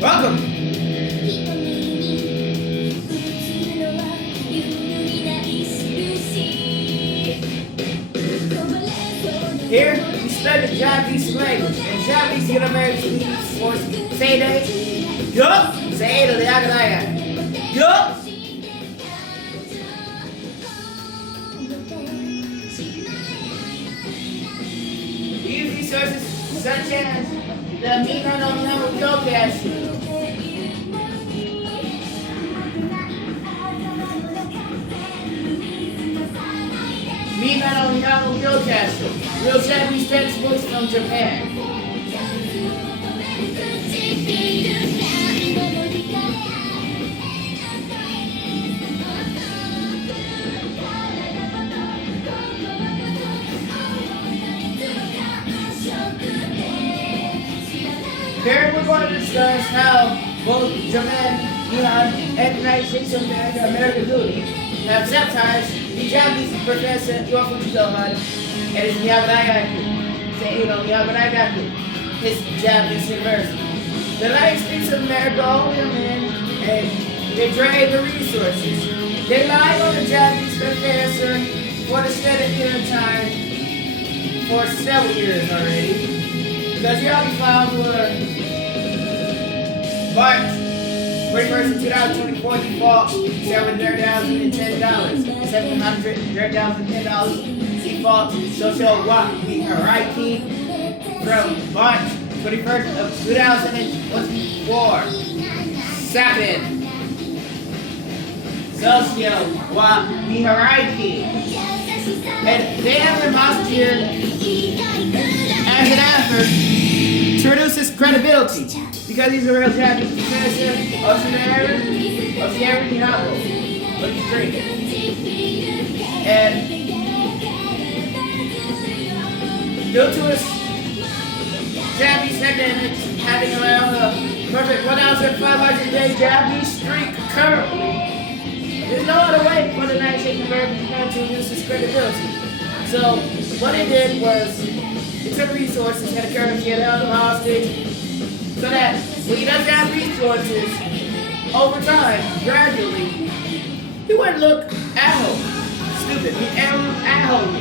Welcome! Here, we study Japanese language and Japanese University for Seidei. Yup! Seidei, Yup. These resources such as the Mina no Yamagokashi. Mina no Yamagokashi. Real Japanese textbooks from Japan. Here we're going to discuss how both Japan, Iran, and the United States of America do have sometimes the Japanese professor Throwfully Zohan and his Miyabarayaku, his Japanese university. The United States of America own them in and they drain the resources. They lie on the Japanese professor for the study period of time for several years already. Because he already filed for March 31st, 2024, default $730,010. $730,010 default social Wahiki from March 21st of 2024. Second, social Wahiki. And they have them hostage here as an effort to reduce his credibility because he's a real Japanese professor. Oceanary Nihongo. What he's drinking. And due to his Japanese academics having around a perfect 1,500-day Japanese streak currently, there's no other way for the United States of America to reduce his credibility. So what he did was he took resources and a currency and held him hostage so that when he doesn't have resources, over time, gradually, he wouldn't look at home. Stupid. He look at home.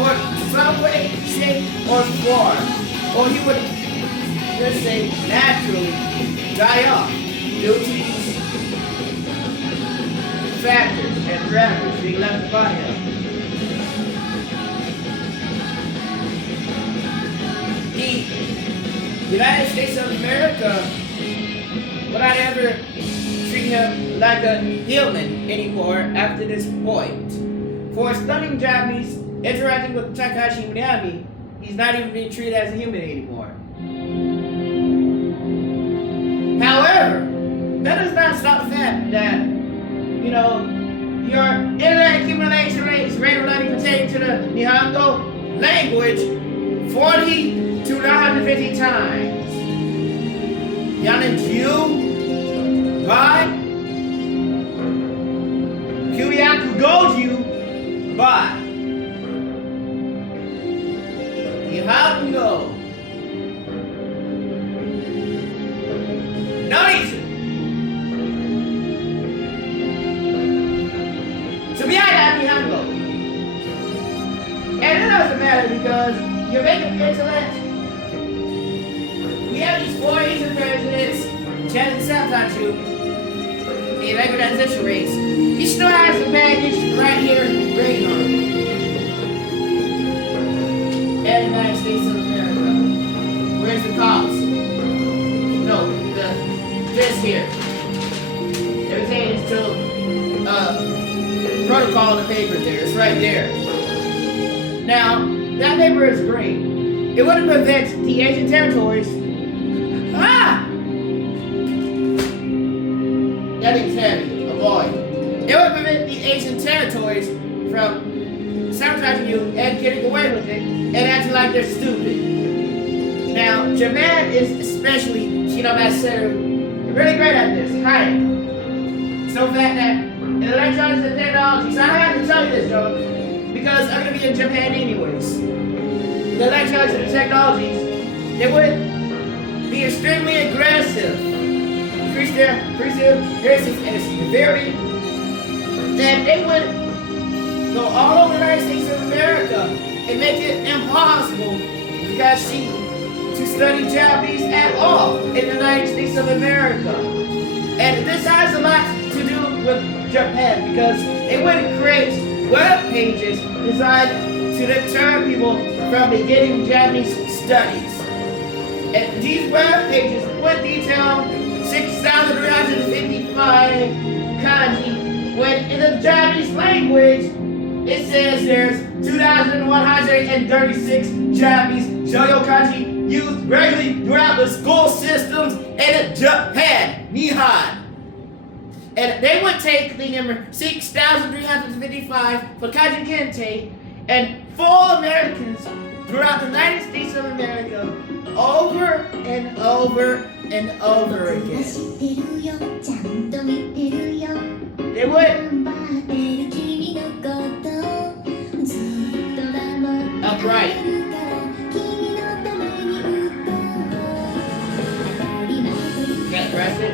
Or some way, shape, or form. Or he would, let's say, naturally die off due to these factors and parameters being left upon him. The United States of America will not ever treat him like a human anymore after this point. For a stunning Japanese interacting with Takashi Minami, he's not even being treated as a human anymore. However, that does not stop the fact that, your internet accumulation rate is regularly pertaining to the Nihongo language 40 to 950 times. Yaniju by Kyoyaku Goju by Nihongo Nonisu to be out Nihongo. And it doesn't matter because you're making intellect. We have these 4 Asian presidents, Chad and Santachu, the regularization rates. He still has the baggage right here waiting on him. And the United States of America. Where's the cops? No, this here. Everything is still protocol in the paper there. It's right there. Now, that paper is green. It wouldn't prevent the Asian territories. That is heavy. Avoid. It would prevent the Asian territories from sabotaging you and getting away with it and acting like they're stupid. Now, Japan is especially, really great at this. Hiding. So that in electronics and technologies, I have to tell you this, though, because I'm going to be in Japan anyways. The electronics and the technologies, they would be extremely aggressive. Increase their aggressive and severity. Then they would go all over the United States of America and make it impossible for Gashi to study Japanese at all in the United States of America. And this has a lot to do with Japan because they would create web pages designed to deter people from beginning Japanese studies. And these web pages would detail 6,355 kanji, when in the Japanese language, it says there's 2,136 Japanese shoyo kanji used regularly throughout the school systems in Japan, Nihon. And they would take the number 6,355 for kanji kente and full Americans throughout the United States of America over and over and over again. They would upright. Get arrested.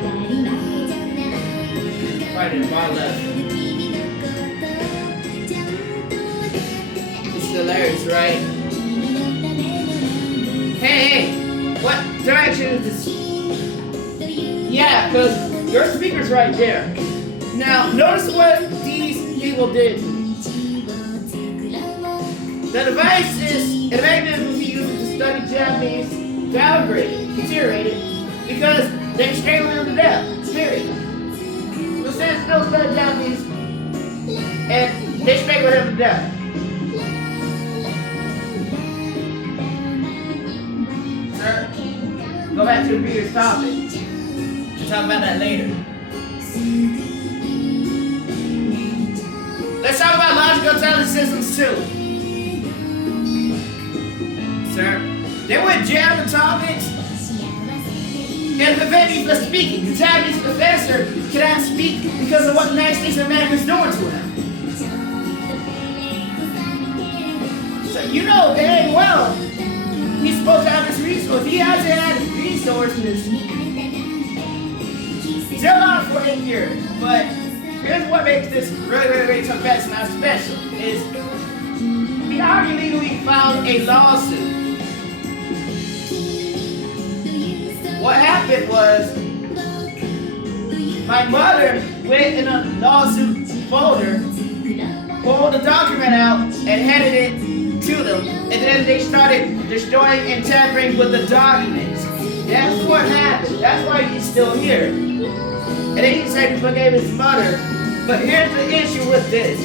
Right in the bottom left. It's hilarious, right? Hey, what direction is this? Yeah, because your speaker's right there. Now, notice what these people did. The devices and mechanisms we use to study Japanese downgraded, deteriorated, because they strangled them to death, period. So since no study Japanese, and they strangled him to death. Sir, go back to the previous topic. We'll talk about that later. Let's talk about logical intelligence systems too. Sir, they would jam the topics and prevent me from speaking. The Japanese professor cannot speak because of what the United States of America is doing to him. So you know very well he's supposed to have this resource. He hasn't had his resources still on for 8 years. But here's what makes this really confession not special is we already legally filed a lawsuit. What happened was my mother went in a lawsuit folder, pulled the document out, and handed it to them. And then they started destroying and tampering with the documents. That's what happened. That's why he's still here. And then he said he forgave his mother. But here's the issue with this.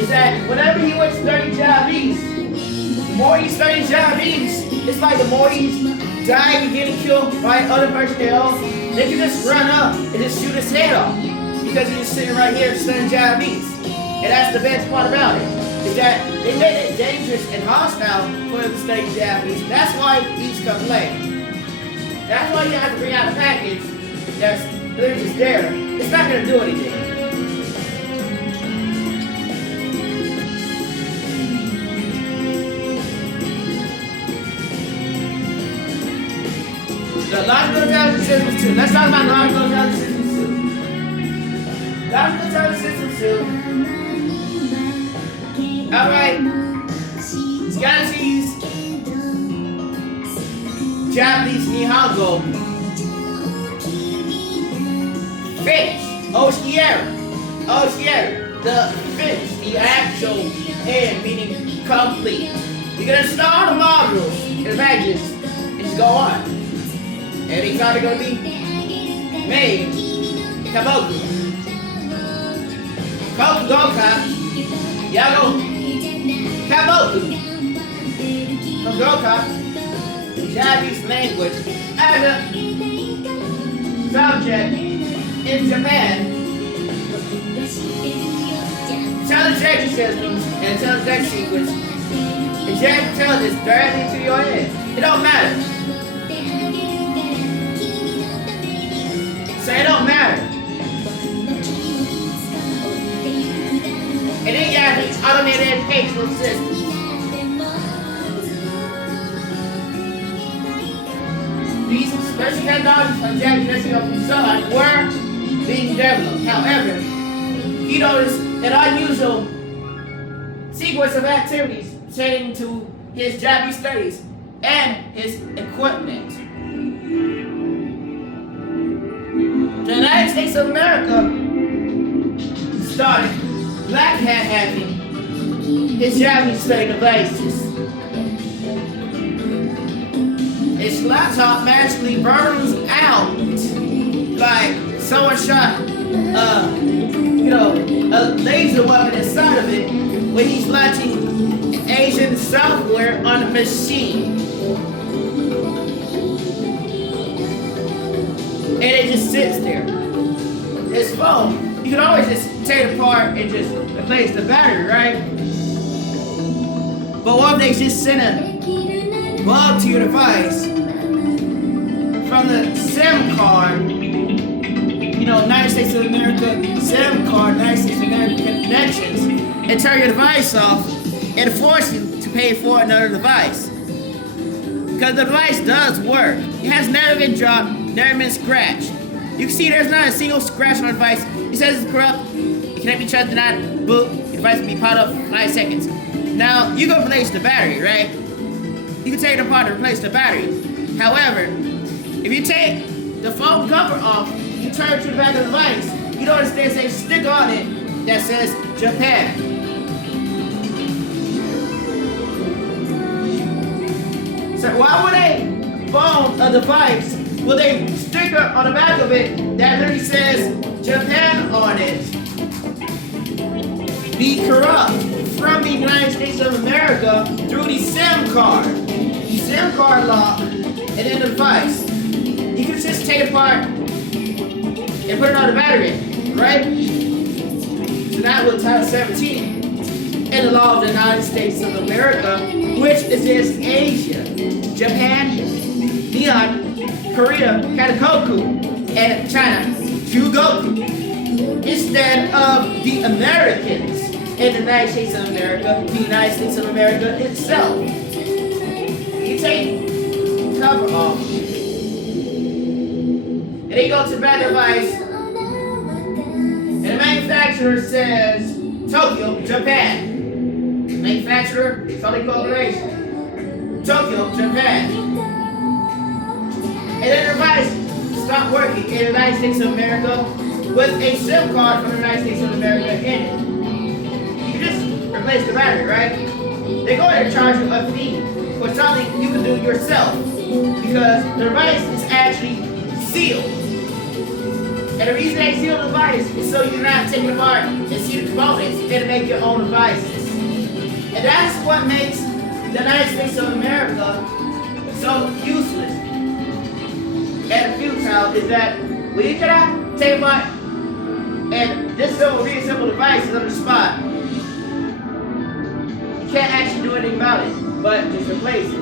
Is that whenever he went to study Japanese, the more he studies Japanese, it's like the more he's dying and getting killed by other personnel, they can just run up and just shoot his head off. Because he's just sitting right here studying Japanese. And that's the best part about it. Is that they made it dangerous and hostile for him to study Japanese. That's why he's complaining. That's why you have to bring out a package that's just there. It's not going to do anything. The logical intelligence systems too. Let's talk about logical intelligence systems too. Logical intelligence systems too. Alright. You gotta use Japanese Nihongo. Finish. Oshiera. The finish. The actual end, meaning complete. You're gonna start the modules and packages and just go on. Every time it's gonna be made. Kaboku. Kokugoka. Yago. Kaboku. Kokugoka. Japanese language as a subject in Japan. Intelligence systems and intelligence sequence. And Japanese intelligence directly to your head. It don't matter. So it don't matter. And then you have these automated educational systems. These special technologies from Japanese Sunlight were being developed. However, you notice an unusual sequence of activities pertaining to his Japanese studies and his equipment. States of America started black hat having his Japanese study devices. His laptop magically burns out like someone shot a laser weapon inside of it when he's launching Asian software on the machine. And it just sits there. His phone, you can always just take it apart and just replace the battery, right? But what if they just send a bug to your device from the SIM card, United States of America SIM card, United States of America connections, and turn your device off and force you to pay for another device? Because the device does work. It has never been dropped, never been scratched. You can see there's not a single scratch on the device. It says it's corrupt, it cannot be trusted, not boot, your device will be powered up in 9 seconds. Now, you can replace the battery, right? You can take it apart and replace the battery. However, if you take the phone cover off, you turn it to the back of the device, you notice there's a sticker on it that says Japan. So why would a phone, a device, with a sticker on the back of it that literally says Japan on it, be corrupt from the United States of America through the SIM card lock, and then the device? You can just take it apart and put another battery in, right? So now with Title 17 and the law of the United States of America, which is just Asia, Japan, Neon, Korea, Katakoku, and China, Chugoku, instead of the Americans in the United States of America, the United States of America itself. You take the cover off, and then you go to the back device, and the manufacturer says Tokyo, Japan. Manufacturer, Sony Corporation, Tokyo, Japan. And then the device stopped working in the United States of America with a SIM card from the United States of America in it. You just replace the battery, right? They go ahead and charge you a fee for something you can do yourself because the device is actually sealed. And the reason they seal the device is so you can not take it apart and see the components and make your own devices. And that's what makes the United States of America so useless and futile, is that when you cannot take apart and this really simple device is on the spot, you can't actually do anything about it, but just replace it.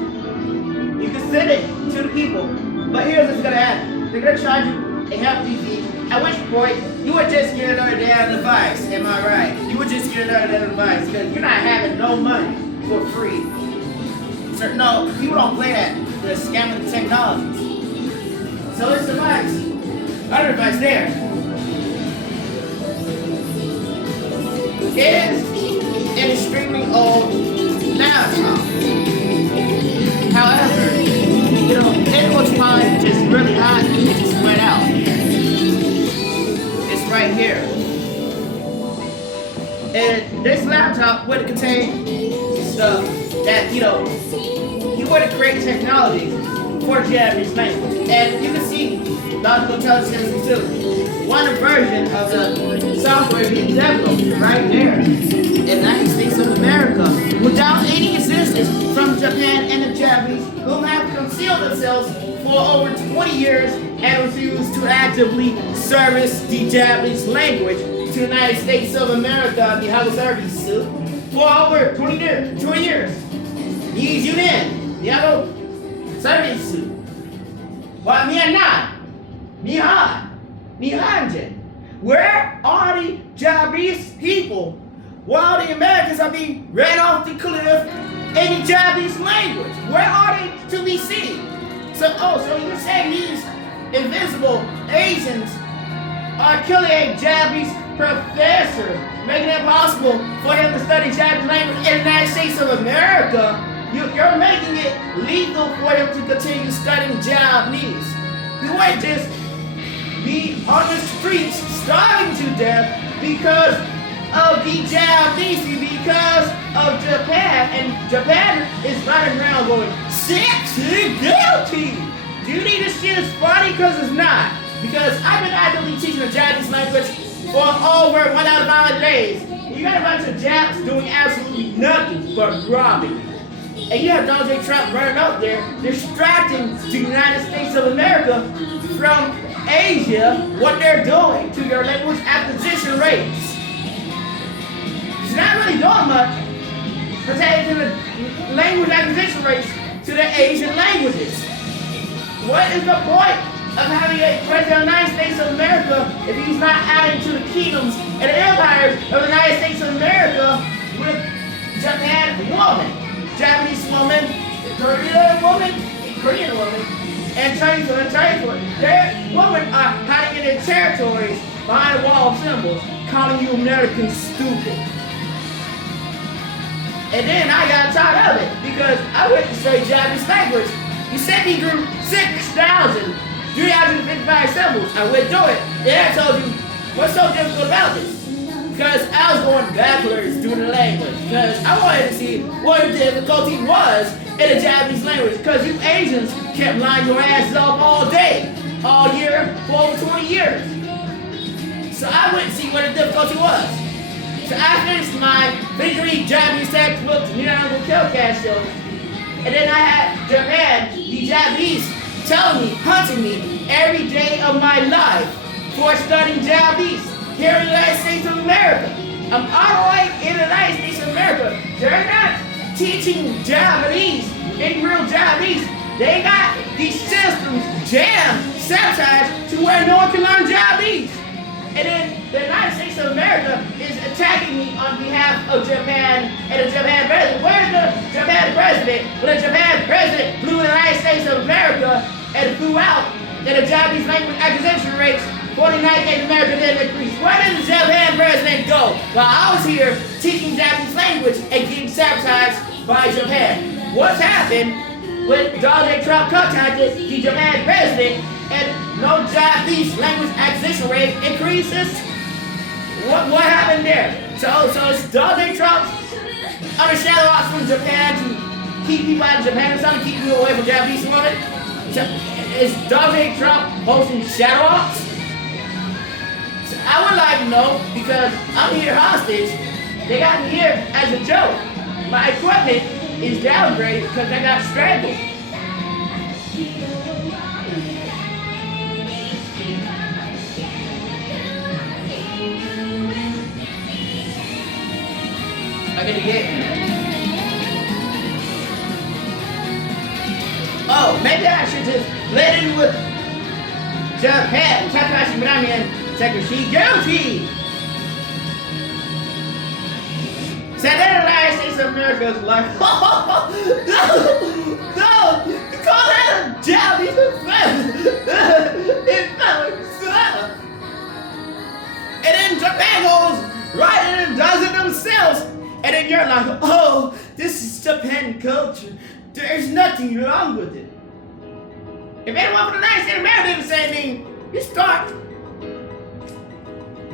You can send it to the people, but here's what's gonna happen. They're gonna charge you a hefty fee, at which point you would just get another damn device, am I right? You would just get another damn device, because you're not having no money for free. So, no, people don't play that. They're scamming the technologies. So this device, other device there, is an extremely old laptop. However, it was probably just really hot and it just went out. It's right here. And this laptop would contain stuff that, you would create technology for Japanese language. And you can see logical intelligence too. One version of the software being developed right there in the United States of America without any assistance from Japan and the Japanese, who have concealed themselves for over 20 years and refused to actively service the Japanese language to the United States of America, the House Service for over 20 years. He's Yunin, the House Service. But Nihanje. Where are the Japanese people while the Americans are being ran off the cliff in the Japanese language? Where are they to be seen? So you're saying these invisible Asians are killing a Japanese professor, making it impossible for him to study Japanese language in the United States of America? You're making it legal for him to continue studying Japanese. You wouldn't just be on the streets starving to death because of the Japanese, because of Japan, and Japan is running around going, sexy guilty. Do you think this shit is funny? Because it's not. Because I've been actively teaching the Japanese language for over 1,500 days. You got a bunch of Japs doing absolutely nothing but robbing. And you have Donald J. Trump running up there, distracting the United States of America from Asia, what they're doing to your language acquisition rates. It's not really doing much pertaining to the language acquisition rates to the Asian languages. What is the point of having a president of the United States of America if he's not adding to the kingdoms and the empires of the United States of America with Japan woman, Japanese woman, Korean woman, and Chinese woman, Their women are hiding in their territories behind a wall of symbols, calling you Americans stupid. And then I got tired of it because I went to study Japanese language. You sent me through 6,355 symbols. I went through it. Then I told you, what's so difficult about this? Because I was going backwards through the language. Because I wanted to see what the difficulty was in the Japanese language. Because you Asians kept lying your asses off all day, all year, for over 20 years. So I went to see what the difficulty was. So I finished my 53 Japanese textbooks, Nihongo Killcast shows. And then I had Japan, the Japanese, telling me, hunting me every day of my life for studying Japanese here in the United States of America. I'm all the way in the United States of America. They're not teaching Japanese in real Japanese. They got these systems jammed, sabotaged to where no one can learn Japanese. And then the United States of America is attacking me on behalf of Japan and the Japan president. Where's the Japan president? When the Japan president flew in the United States of America and flew out, and the Japanese language acquisition rates for the United States of America didn't increase. Where did the Japan president go? While I was here teaching Japanese language and getting sabotaged by Japan. What's happened when Donald J. Trump contacted the Japan president and no Japanese language acquisition rate increases? What happened there? So it's Donald J. Trump under shadow ops from Japan to keep people out of Japan or something, keep people away from Japanese women? So, is Donald J. Trump hosting shadow ops? So I would like to know because I'm here hostage. They got me here as a joke. My equipment is downgraded because I got strangled. I gotta get. Oh, maybe I should just let in with Japan, Takashi Minami, and Takashi guilty. So then the United States of America is like, oh, no, you call that a Japanese it sucks. And then Japan goes right in and does it themselves. And then you're like, oh, this is Japan culture. There's nothing wrong with it. If anyone from the United States of America did the same thing, you start.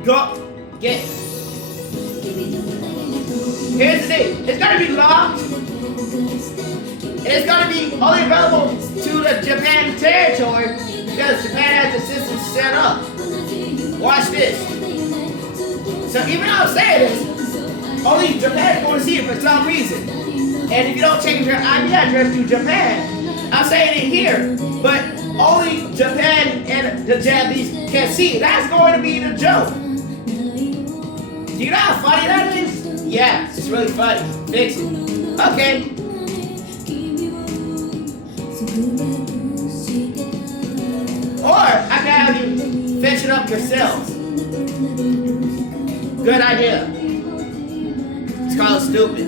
Go, get it. Here's the thing, it's gonna be locked. And it's gonna be only available to the Japan territory because Japan has the system set up. Watch this. So even though I'm saying this, only Japan is going to see it for some reason. And if you don't change your IP address to Japan, I'm saying it here, but only Japan and the Japanese can see it. That's going to be the joke. Do you know how funny that is? Yeah, it's really funny. Fix it. Okay. Or I can have you fetch it up yourselves. Good idea. It's called stupid.